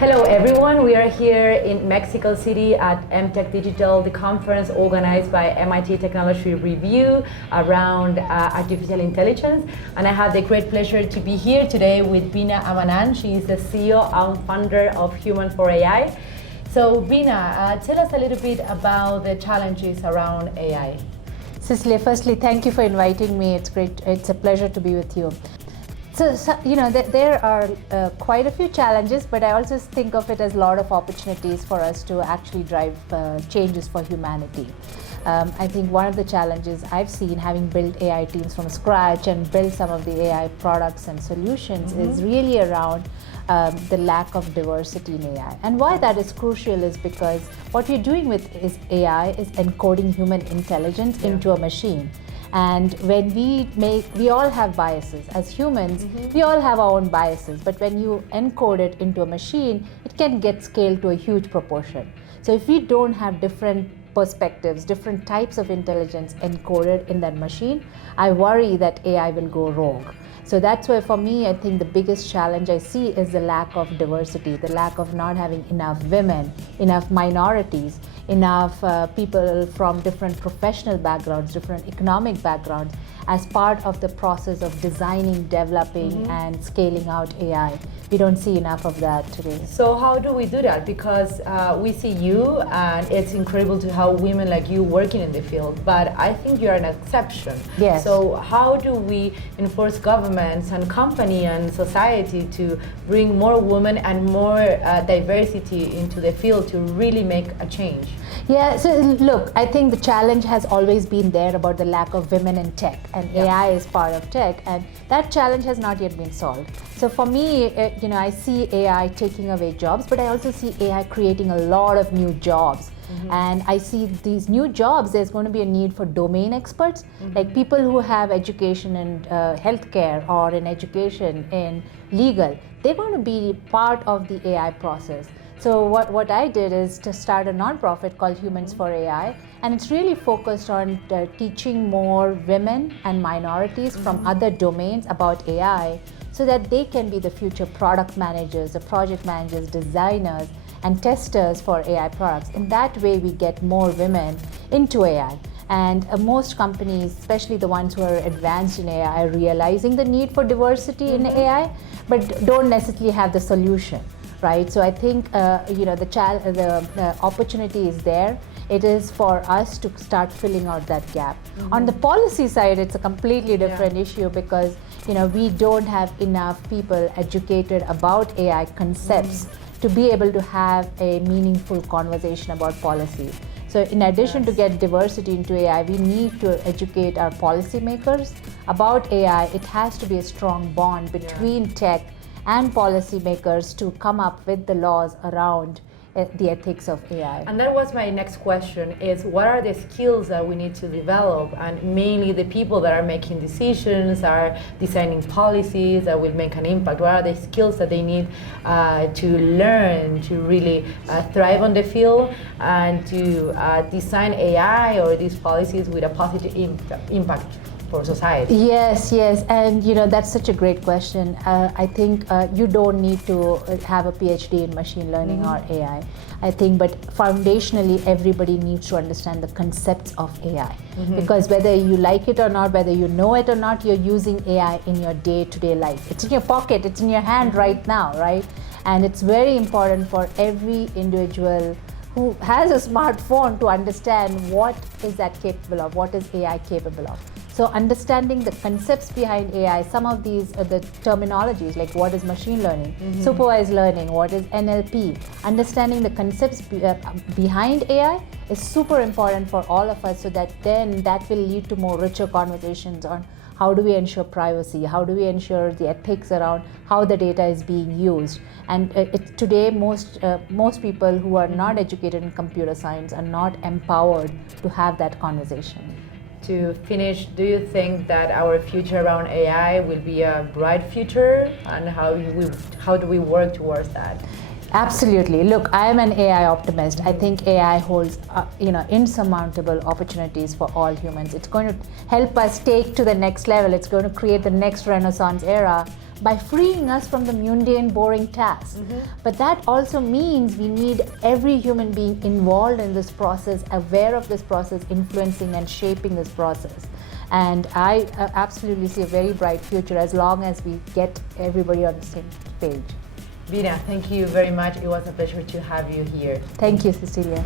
Hello everyone, we are here in Mexico City at EmTech Digital, the conference organized by MIT Technology Review around artificial intelligence. And I have the great pleasure to be here today with Beena Ammanath. She is the CEO and founder of Human for AI. So Beena, tell us a little bit about the challenges around AI. Cecilia, firstly, thank you for inviting me. It's great. It's a pleasure to be with you. So there are quite a few challenges, but I also think of it as a lot of opportunities for us to actually drive changes for humanity. I think one of the challenges I've seen, having built AI teams from scratch and built some of the AI products and solutions, is really around the lack of diversity in AI. And why that is crucial is because what we're doing with AI is encoding human intelligence into a machine. And when we all have biases. As humans, we all have our own biases, but when you encode it into a machine, it can get scaled to a huge proportion. So if we don't have different perspectives, different types of intelligence encoded in that machine, I worry that AI will go rogue. So that's why for me, I think the biggest challenge I see is the lack of diversity, the lack of not having enough women, enough minorities, enough people from different professional backgrounds, different economic backgrounds, as part of the process of designing, developing, and scaling out AI. We don't see enough of that today. So how do we do that? Because we see you, and it's incredible to have women like you working in the field, but I think you're an exception. Yes. So how do we enforce governments and company and society to bring more women and more diversity into the field to really make a change? Yeah, so look, I think the challenge has always been there about the lack of women in tech, and AI is part of tech, and that challenge has not yet been solved. So for me, I see AI taking away jobs, but I also see AI creating a lot of new jobs. And I see these new jobs, there's going to be a need for domain experts, like people who have education in healthcare or in education in legal. They're going to be part of the AI process. So what I did is to start a nonprofit called Humans for AI, and it's really focused on teaching more women and minorities from other domains about AI, so that they can be the future product managers, the project managers, designers, and testers for AI products. In that way, we get more women into AI. And most companies, especially the ones who are advanced in AI, are realizing the need for diversity in AI, but don't necessarily have the solution. Right, so I think the opportunity is there. It is for us to start filling out that gap. On the policy side, it's a completely different issue, because we don't have enough people educated about AI concepts to be able to have a meaningful conversation about policy. So in addition to get diversity into AI, we need to educate our policymakers about AI. It has to be a strong bond between tech and policymakers to come up with the laws around the ethics of AI. And that was my next question, is what are the skills that we need to develop, and mainly the people that are making decisions, are designing policies that will make an impact. What are the skills that they need to learn to really thrive on the field and to design AI or these policies with a positive impact for society? Yes, and that's such a great question. I think you don't need to have a PhD in machine learning or AI. I think, but foundationally, everybody needs to understand the concepts of AI. Because whether you like it or not, whether you know it or not, you're using AI in your day-to-day life. It's in your pocket, it's in your hand right now, right? And it's very important for every individual who has a smartphone to understand what is that capable of, what is AI capable of. So understanding the concepts behind AI, some of these are the terminologies, like what is machine learning, supervised learning, what is NLP, understanding the concepts behind AI is super important for all of us, so that then that will lead to more richer conversations on how do we ensure privacy, how do we ensure the ethics around how the data is being used. And today, most people who are not educated in computer science are not empowered to have that conversation. To finish, do you think that our future around AI will be a bright future, and how do we work towards that? Absolutely. Look, I am an AI optimist. I think AI holds, insurmountable opportunities for all humans. It's going to help us take to the next level. It's going to create the next Renaissance era. by freeing us from the mundane, boring tasks. But that also means we need every human being involved in this process, aware of this process, influencing and shaping this process. And I absolutely see a very bright future as long as we get everybody on the same page. Beena, thank you very much. It was a pleasure to have you here. Thank you, Cecilia.